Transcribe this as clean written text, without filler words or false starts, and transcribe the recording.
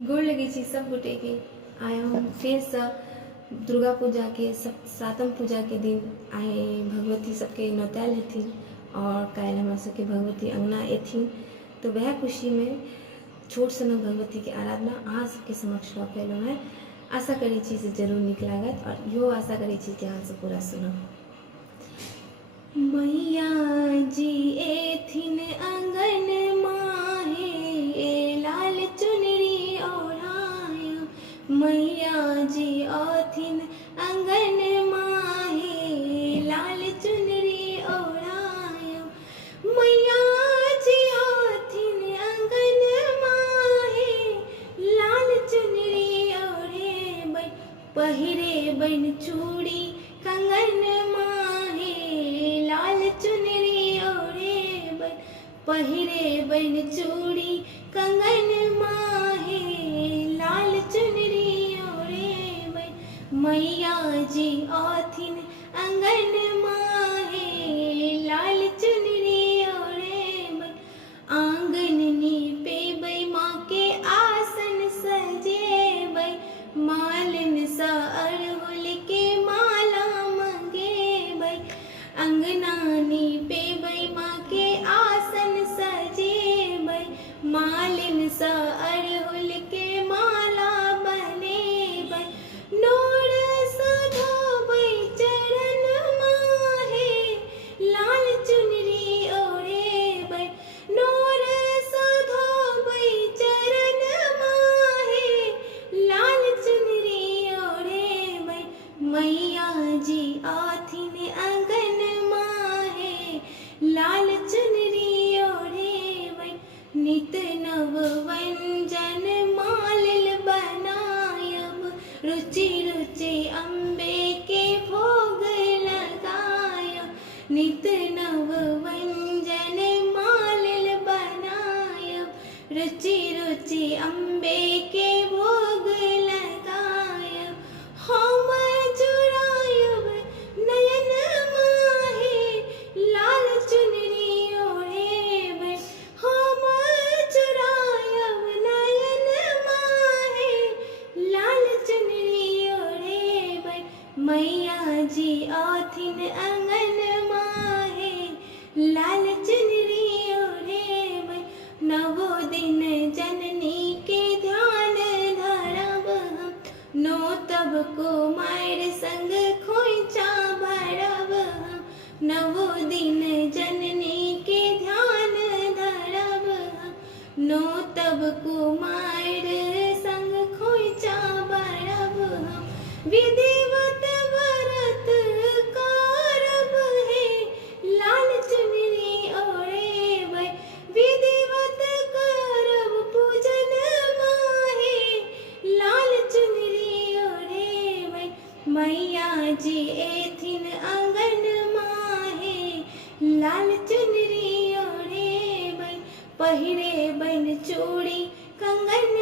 गोड़ लगे छी सब गोटे के। आइ हम फिर से दुर्गा पूजा के सातम पूजा के दिन आइ भगवती सबके नौतायल हेथिन और काल्हि हमरा सबके भगवती अंगना एथिन। तो वह खुशी में छोट सनक भगवती के आराधना अहाँ सबके समक्ष लऽ के एलहुँ हैं। आशा करै छी जे जरूर नीक लागत और इहो आशा करै छी कि अहाँ सब पूरा सुनब। मैया जी एथिन अंगन माहे लाल चुनरी ओढ़ाया। मैया जी आथिन अंगन माहे लाल चुनरी ओढ़ाया। मैया जी आथिन अंगन माहे लाल चुनरी ओढ़े पहिरे बन चूड़ी कंगन माहे लाल चुनरी ओढ़े पहिरे बन चूड़ी कंगन माहे लाल चुनरी ओढ़े मैया जी आथिन अंगन माहे लाल चुनरी ओढ़े आंगन नीपेबै माँ के आसन सजेबै मालिन सा अड़हुल के माला मंगेबै। अंगना नीपेबै माँ के आसन सजेबै मालिन सा अड़हुल के माला बनेबै। नोर सा धोबै चरण माहे लाल चुनरी ओढ़ेबै। नोर सा धोबै चरण माहे लाल चुनरी ओढ़ेबै मैया जी आथिन अंगन माहे लाल चुनरी ओढ़ेबै। नित नव व्यंजन मालिल बनायब रुचि रुचि अम्बे के भोग लगायब। नित नव व्यंजन मालिल बनायब रुचि रुचि अम्बे के भोग लगायब। हम जुड़ायब नयन माहे लाल चुनरी ओढ़ेबै। हम जुड़ायब नयन माहे लाल चुनरी ओढ़ेबै मैया जी आथिन अंगन माहे लाल चुनरी ओढ़ेबै। नवो दिन जननी के ध्यान धरब हम नो तब कुमार संग खोइचा भरब हम। नवो दिन जननी के ध्यान धरब हम नो तब कुमार संग खोइचा भरब हम। विधिवत व्रत करब हे लाल चुनरी ओढ़ेबै। विधिवत करब पूजन माहे लाल चुनरी ओढ़ेबै मैया जी एथिन अंगन माहे लाल चुनरी ओढ़ेबै पहिरे बन चूड़ी कंगन